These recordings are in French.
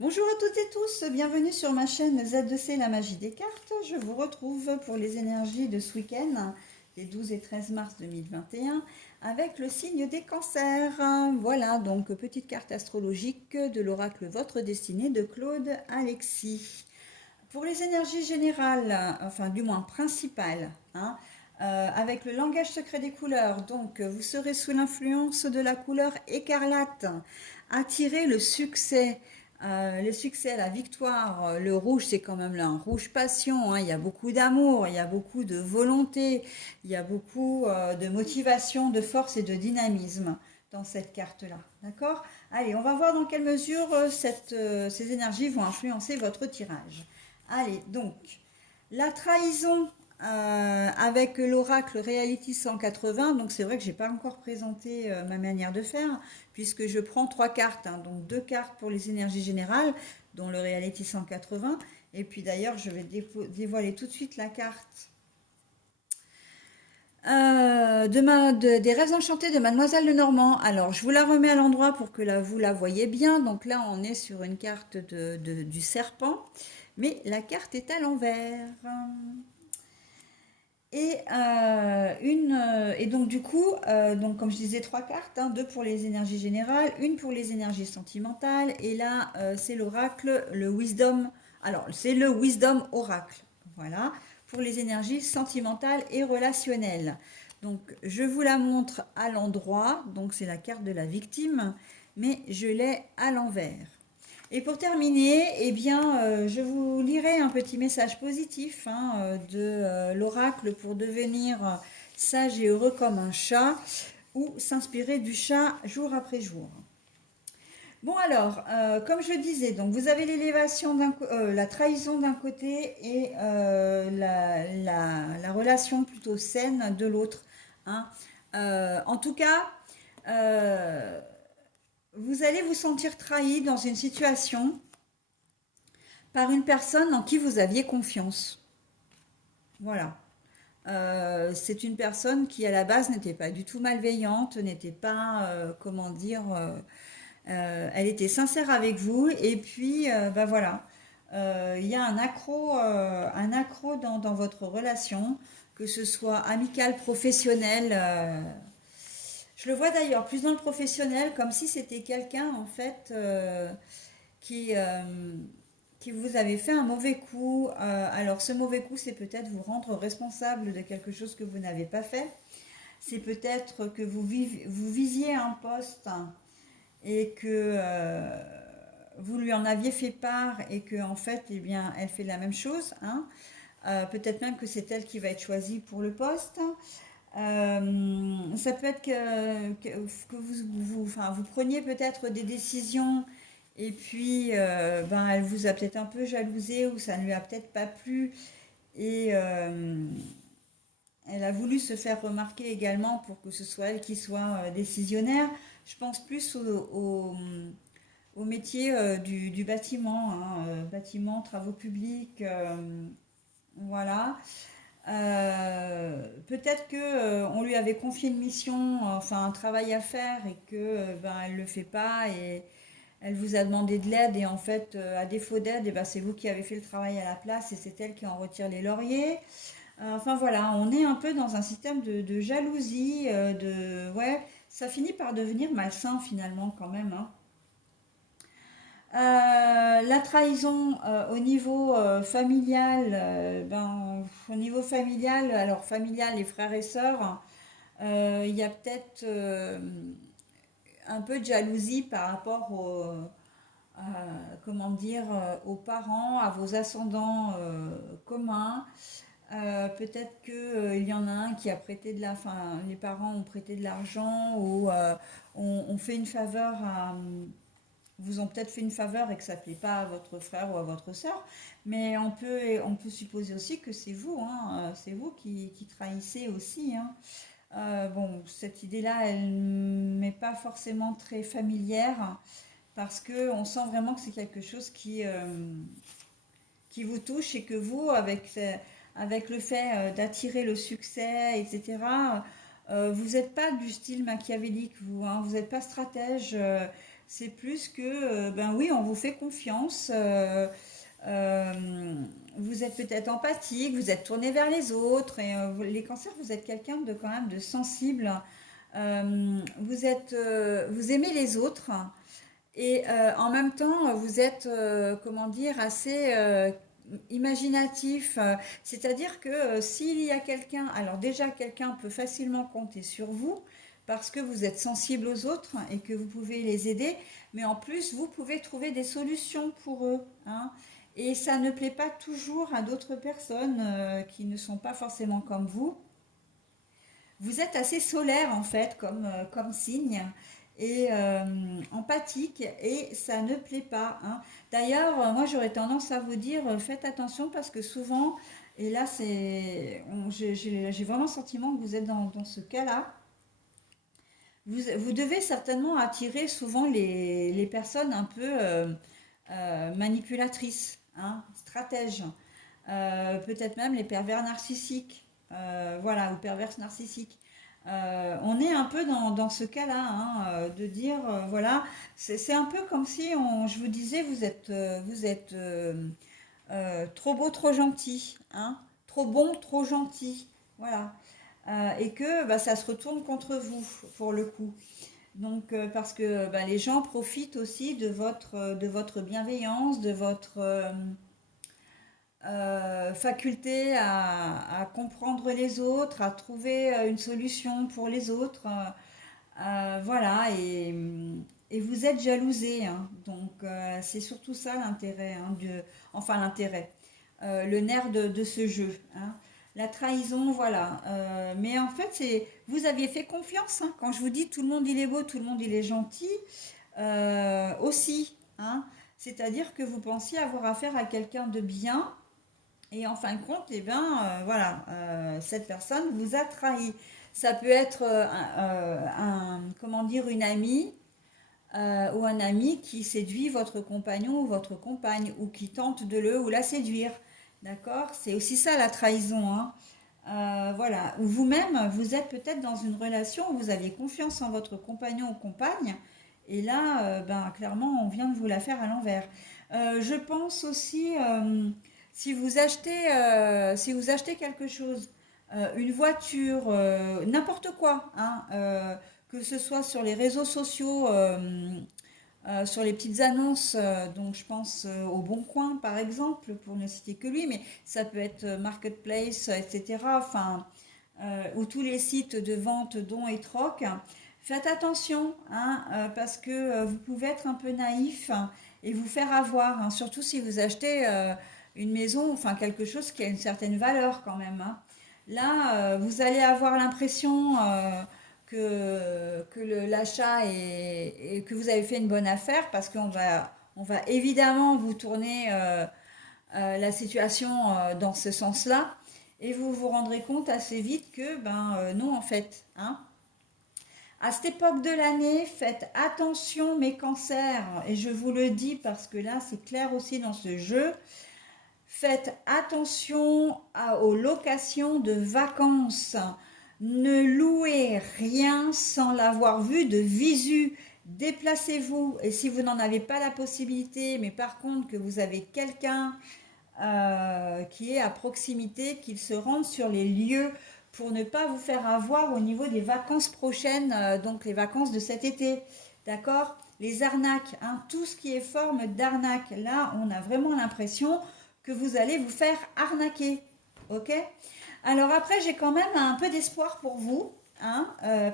Bonjour à toutes et tous, bienvenue sur ma chaîne Z2C La Magie des Cartes. Je vous retrouve pour les énergies de ce week-end, les 12 et 13 mars 2021, avec le signe des cancers. Voilà, donc petite carte astrologique de l'oracle Votre Destinée de Claude Alexis. Pour les énergies générales, enfin du moins principales, avec le langage secret des couleurs, donc vous serez sous l'influence de la couleur écarlate, attirez le succès, la victoire. Le rouge, c'est quand même là un rouge passion, il y a beaucoup d'amour, il y a beaucoup de volonté, il y a beaucoup de motivation, de force et de dynamisme dans cette carte-là. D'accord? Allez, on va voir dans quelle mesure ces énergies vont influencer votre tirage. Allez, donc, la trahison avec l'oracle Reality 180, donc c'est vrai que je n'ai pas encore présenté ma manière de faire, puisque je prends trois cartes, donc deux cartes pour les énergies générales, dont le Reality 180, et puis d'ailleurs je vais dévoiler tout de suite la carte des rêves enchantés de Mademoiselle Lenormand. Alors, je vous la remets à l'endroit pour que vous la voyez bien. Donc là, on est sur une carte du serpent, mais la carte est à l'envers. Et donc du coup, donc comme je disais, trois cartes, deux pour les énergies générales, une pour les énergies sentimentales, et là c'est l'oracle, le wisdom. Alors c'est le wisdom oracle, voilà, pour les énergies sentimentales et relationnelles. Donc je vous la montre à l'endroit, donc c'est la carte de la victime, mais je l'ai à l'envers. Et pour terminer, eh bien, je vous lirai un petit message positif de l'oracle pour devenir sage et heureux comme un chat ou s'inspirer du chat jour après jour. Bon alors, comme je disais, donc vous avez l'élévation la trahison d'un côté et la relation plutôt saine de l'autre. Hein. En tout cas, euh, vous allez vous sentir trahi dans une situation par une personne en qui vous aviez confiance. Voilà. C'est une personne qui à la base n'était pas du tout malveillante, n'était pas, comment dire, elle était sincère avec vous et puis, bah voilà, il y a un accro dans votre relation, que ce soit amical, professionnel. Je le vois d'ailleurs plus dans le professionnel, comme si c'était quelqu'un en fait qui, qui vous avait fait un mauvais coup. Alors ce mauvais coup, c'est peut-être vous rendre responsable de quelque chose que vous n'avez pas fait. C'est peut-être que vous visiez un poste et que vous lui en aviez fait part et que en fait, eh bien, elle fait la même chose. Peut-être même que c'est elle qui va être choisie pour le poste. Ça peut être que enfin, vous preniez peut-être des décisions et puis ben, elle vous a peut-être un peu jalousé ou ça ne lui a peut-être pas plu et elle a voulu se faire remarquer également pour que ce soit elle qui soit décisionnaire. Je pense plus au métier du bâtiment, bâtiment, travaux publics, voilà. Peut-être que on lui avait confié une mission, enfin un travail à faire et que ben elle le fait pas et elle vous a demandé de l'aide et en fait à défaut d'aide, ben, c'est vous qui avez fait le travail à la place et c'est elle qui en retire les lauriers. Enfin voilà, on est un peu dans un système de jalousie, ouais, ça finit par devenir malsain finalement quand même. La trahison au niveau familial, au niveau familial, alors familial, les frères et sœurs, il y a peut-être un peu de jalousie par rapport comment dire, aux parents, à vos ascendants communs. Peut-être qu'il y en a un qui a prêté enfin, les parents ont prêté de l'argent ou ont fait une faveur vous ont peut-être fait une faveur et que ça ne plaît pas à votre frère ou à votre sœur, mais on peut supposer aussi que c'est vous, c'est vous qui trahissez aussi. Bon, cette idée-là, elle ne m'est pas forcément très familière parce que on sent vraiment que c'est quelque chose qui vous touche et que vous, avec le fait d'attirer le succès, etc., vous n'êtes pas du style machiavélique, vous, vous n'êtes pas stratège. c'est plus que, ben oui, on vous fait confiance. Vous êtes peut-être empathique, vous êtes tourné vers les autres. Et les cancers, vous êtes quelqu'un de quand même de sensible. Vous aimez les autres. Et en même temps, vous êtes, comment dire, assez imaginatif. C'est-à-dire que s'il y a quelqu'un, alors déjà quelqu'un peut facilement compter sur vous parce que vous êtes sensible aux autres et que vous pouvez les aider, mais en plus, vous pouvez trouver des solutions pour eux, hein. Et ça ne plaît pas toujours à d'autres personnes qui ne sont pas forcément comme vous. Vous êtes assez solaire en fait comme signe et empathique et ça ne plaît pas, hein. D'ailleurs, moi j'aurais tendance à vous dire faites attention parce que souvent, et là j'ai vraiment le sentiment que vous êtes dans ce cas-là, vous devez certainement attirer souvent les personnes un peu manipulatrices, hein, stratèges, peut-être même les pervers narcissiques, voilà, ou perverses narcissiques. On est un peu dans ce cas-là, hein, de dire, voilà, c'est un peu comme si je vous disais, vous êtes trop beau, trop gentil, hein, trop bon, trop gentil, voilà. Et que bah, ça se retourne contre vous, pour le coup. Donc, parce que bah, les gens profitent aussi de votre bienveillance, de votre faculté à comprendre les autres, à trouver une solution pour les autres. Voilà, et vous êtes jalousé, hein. Donc, c'est surtout ça l'intérêt, hein, enfin l'intérêt, le nerf de ce jeu, hein. La trahison, voilà. Mais en fait, vous aviez fait confiance, hein. Quand je vous dis tout le monde il est beau, tout le monde il est gentil, aussi, hein. C'est-à-dire que vous pensiez avoir affaire à quelqu'un de bien, et en fin de compte, eh ben, voilà, cette personne vous a trahi. Ça peut être comment dire, une amie ou un ami qui séduit votre compagnon ou votre compagne ou qui tente de le ou la séduire. D'accord? C'est aussi ça la trahison, hein. Voilà. Ou vous-même, vous êtes peut-être dans une relation où vous aviez confiance en votre compagnon ou compagne. Et là, ben, clairement, on vient de vous la faire à l'envers. Je pense aussi, si vous achetez quelque chose, une voiture, n'importe quoi, hein, que ce soit sur les réseaux sociaux, sur les petites annonces, donc je pense au Bon Coin par exemple, pour ne citer que lui, mais ça peut être Marketplace, etc. Enfin, ou tous les sites de vente, dons et troc. Faites attention, hein, parce que vous pouvez être un peu naïf, hein, et vous faire avoir, hein, surtout si vous achetez une maison, enfin quelque chose qui a une certaine valeur quand même, hein. Là, vous allez avoir l'impression que l'achat est, que vous avez fait une bonne affaire parce on va évidemment vous tourner la situation dans ce sens-là et vous vous rendrez compte assez vite que ben non en fait, hein. À cette époque de l'année, faites attention mes cancers et je vous le dis parce que là c'est clair aussi dans ce jeu. Faites attention aux locations de vacances. Ne louez rien sans l'avoir vu de visu. Déplacez-vous. Et si vous n'en avez pas la possibilité, mais par contre que vous avez quelqu'un qui est à proximité, qu'il se rende sur les lieux pour ne pas vous faire avoir au niveau des vacances prochaines, donc les vacances de cet été. D'accord? Les arnaques, hein, tout ce qui est forme d'arnaque. Là, on a vraiment l'impression que vous allez vous faire arnaquer. Ok? Alors après, j'ai quand même un peu d'espoir pour vous, hein,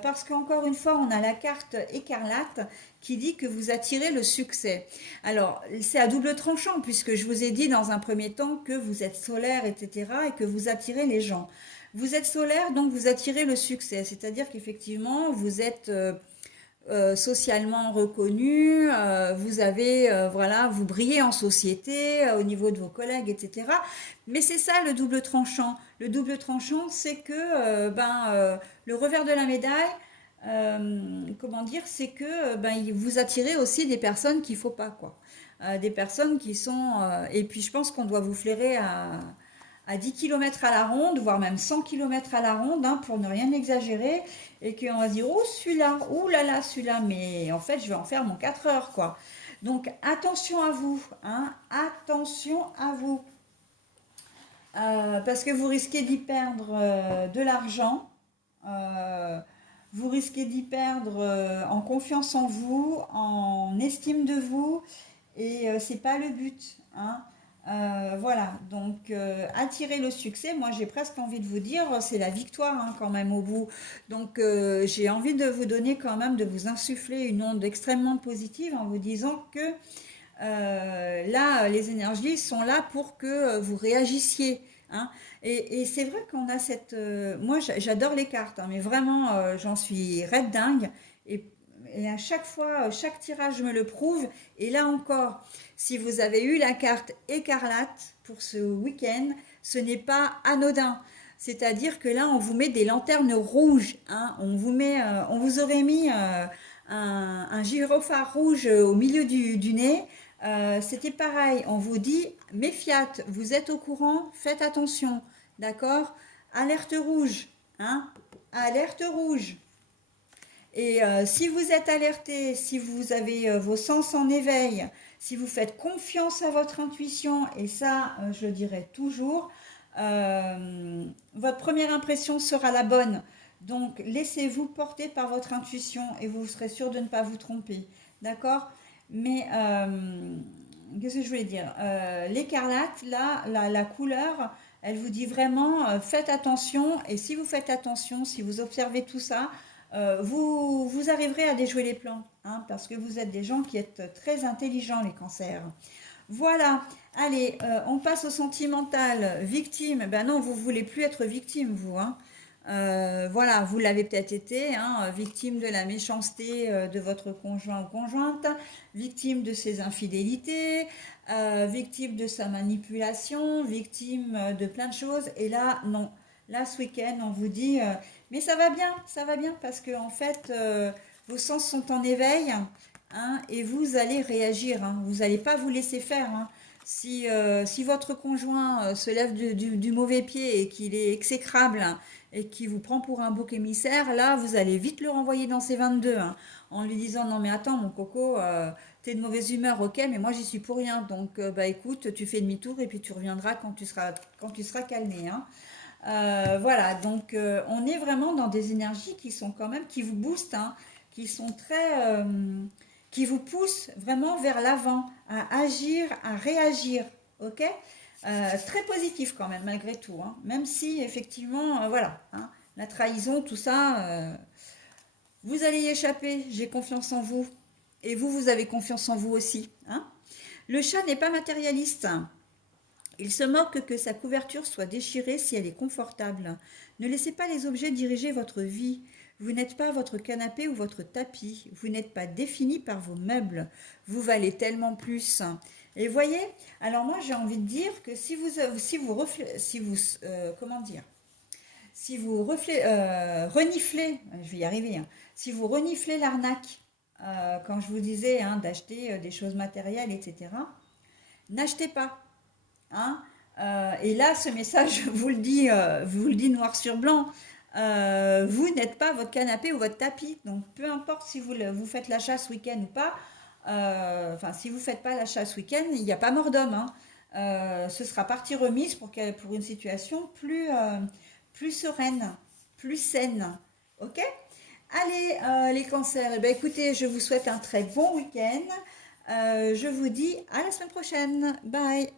parce qu'encore une fois, on a la carte écarlate qui dit que vous attirez le succès. Alors, c'est à double tranchant, puisque je vous ai dit dans un premier temps que vous êtes solaire, etc., et que vous attirez les gens. Vous êtes solaire, donc vous attirez le succès, c'est-à-dire qu'effectivement, vous êtes socialement reconnu, vous avez, voilà, vous brillez en société, au niveau de vos collègues, etc. Mais c'est ça le double tranchant. Le double tranchant, c'est que le revers de la médaille, comment dire, c'est que vous attirez aussi des personnes qu'il ne faut pas, quoi. Des personnes qui sont... et puis je pense qu'on doit vous flairer à 10 km à la ronde, voire même 100 km à la ronde, hein, pour ne rien exagérer, et qu'on va se dire, oh celui-là, oh là là, celui-là, mais en fait, je vais en faire mon 4 heures, quoi. Donc, attention à vous, hein, attention à vous. Parce que vous risquez d'y perdre de l'argent, euh, vous risquez d'y perdre en confiance en vous, en estime de vous, et c'est pas le but, hein. Voilà, donc attirer le succès, moi j'ai presque envie de vous dire, c'est la victoire, hein, quand même au bout. Donc j'ai envie de vous donner quand même, de vous insuffler une onde extrêmement positive en vous disant que là, les énergies sont là pour que vous réagissiez, hein. Et c'est vrai qu'on a cette... moi, j'adore les cartes, hein, mais vraiment, j'en suis red dingue. Et, et à chaque fois, chaque tirage me le prouve. Et là encore, si vous avez eu la carte écarlate pour ce week-end, ce n'est pas anodin. C'est-à-dire que là, on vous met des lanternes rouges, hein. On vous aurait mis un gyrophare rouge au milieu du nez. C'était pareil, on vous dit, méfiat, vous êtes au courant, faites attention, d'accord? Alerte rouge, hein? Alerte rouge. Et si vous êtes alerté, si vous avez vos sens en éveil, si vous faites confiance à votre intuition, et ça, je le dirai toujours, votre première impression sera la bonne. Donc, laissez-vous porter par votre intuition et vous serez sûr de ne pas vous tromper. D'accord? Mais, qu'est-ce que je voulais dire? L'écarlate, là, la couleur, elle vous dit vraiment, faites attention. Et si vous faites attention, si vous observez tout ça, vous arriverez à déjouer les plans, hein, parce que vous êtes des gens qui êtes très intelligents, les cancers. Voilà, allez, on passe au sentimental. Victime, ben non, vous voulez plus être victime, vous, hein. Voilà, vous l'avez peut-être été, hein, victime de la méchanceté de votre conjoint ou conjointe, victime de ses infidélités, victime de sa manipulation, victime de plein de choses. Et là, non. Là, ce week-end, on vous dit, mais ça va bien, parce que en fait, vos sens sont en éveil, hein, et vous allez réagir, hein. Vous n'allez pas vous laisser faire, hein. Si votre conjoint se lève du mauvais pied et qu'il est exécrable, hein, et qu'il vous prend pour un bouc émissaire, là, vous allez vite le renvoyer dans ses 22, hein, en lui disant, non mais attends, mon coco, t'es de mauvaise humeur, ok, mais moi j'y suis pour rien, donc bah écoute, tu fais demi-tour et puis tu reviendras quand tu seras calmé, hein. Voilà, donc on est vraiment dans des énergies qui sont quand même, qui vous boostent, hein, qui sont qui vous poussent vraiment vers l'avant, à agir, à réagir, ok? Très positif quand même, malgré tout, hein, même si effectivement, voilà, hein, la trahison, tout ça, vous allez y échapper, j'ai confiance en vous, et vous avez confiance en vous aussi, hein. Le chat n'est pas matérialiste. Il se moque que sa couverture soit déchirée si elle est confortable. Ne laissez pas les objets diriger votre vie. Vous n'êtes pas votre canapé ou votre tapis. Vous n'êtes pas défini par vos meubles. Vous valez tellement plus. Et voyez, alors moi j'ai envie de dire que comment dire, si vous reniflez, je vais y arriver, hein, si vous reniflez l'arnaque, quand je vous disais, hein, d'acheter des choses matérielles, etc., n'achetez pas. Hein. Et là, ce message vous le dit noir sur blanc. Vous n'êtes pas votre canapé ou votre tapis. Donc, peu importe si vous faites l'achat ce week-end ou pas. Enfin, si vous ne faites pas l'achat ce week-end, il n'y a pas mort d'homme, hein. Ce sera partie remise pour une situation plus sereine, plus saine. Ok? Allez, les cancers, eh bien, écoutez, je vous souhaite un très bon week-end. Je vous dis à la semaine prochaine. Bye!